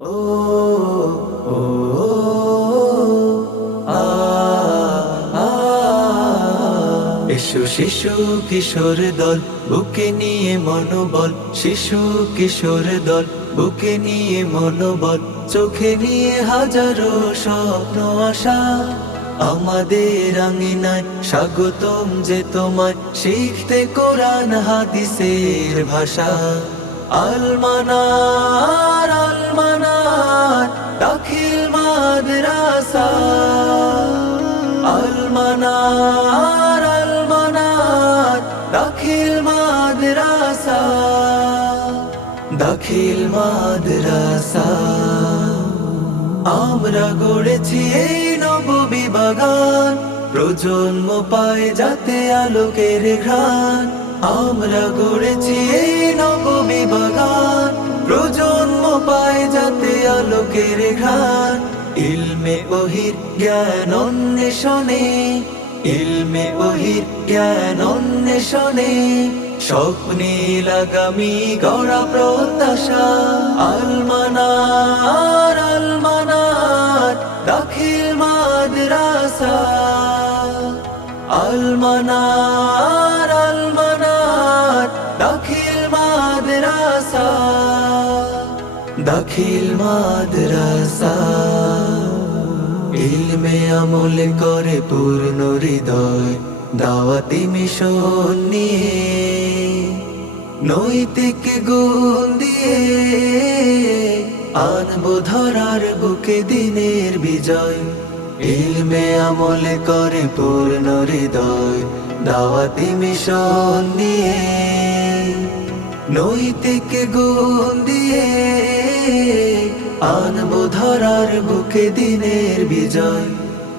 ও শিশু, কিশোর দল, বুকে নিয়ে মনোবল। শিশু, কিশোর দল, বুকে নিয়ে মনোবল। চোখে নিয়ে হাজারো স্বপ্ন, আশা। আমাদের আঙিনায় স্বাগতম যে তোমায়। শিখতে কোরআন, হাদিসের ভাষা। আলমানার আলমানার, দাখিল মাদ্রাসা। আলমানার আলমানার, দাখিল মাদ্রাসা। দাখিল মাদ্রাসা। আমরা গড়েছি এই নববী বাগান। প্রজন্ম পায় যাতে আলোকের ঘ্রাণ। আমরা গড়েছি এই নববী বাগান। প্রজন্ম পায় যাতে আলোকের ঘ্রাণ। ইলমে ওহির জ্ঞান অন্বেষণে, ইলমে ওহির জ্ঞান অন্বেষণে। স্বপ্নে লাগামি গড়া প্রত্যাশা। আলমানার আলমানার দাখিল মাদ্রাসা। আলমানার দাখিল মাদ্রাসা। ইলমে আমল করে পূর্ণ হৃদয়, দাওয়াতি মিশন নিয়ে, নৈতিক গুণ দিয়ে আনব ধরার বুকে দিনের বিজয়। ইলমে আমল করে পূর্ণ হৃদয়, দাওয়াতি মিশন নিয়ে, নৈতিক গুণ দিয়ে আনব ধরার বুকে দিনের বিজয়।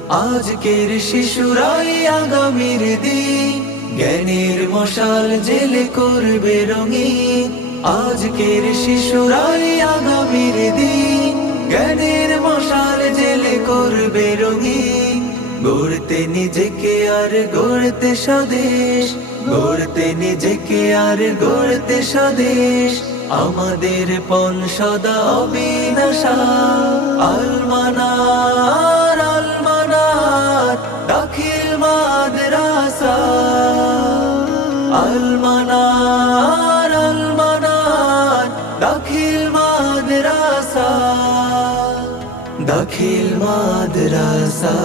আজকের শিশুরাই আগামীর দিন। জ্ঞানের মশাল জেলে করবে রঙিন। আজকের শিশুরাই আগামীর দিন। জ্ঞানের মশাল জেলে করবে রঙিন। গড়তে নিজেকে আর গড়তে স্বদেশ। গড়তে নিজেকে আর গড়তে স্বদেশ। আমাদের পণ সদা অবিনাশা। আলমানার আলমানার দাখিল মাদ্রাসা। আলমানার আলমানার দাখিল মাদ্রাসা। দাখিল মাদ্রাসা।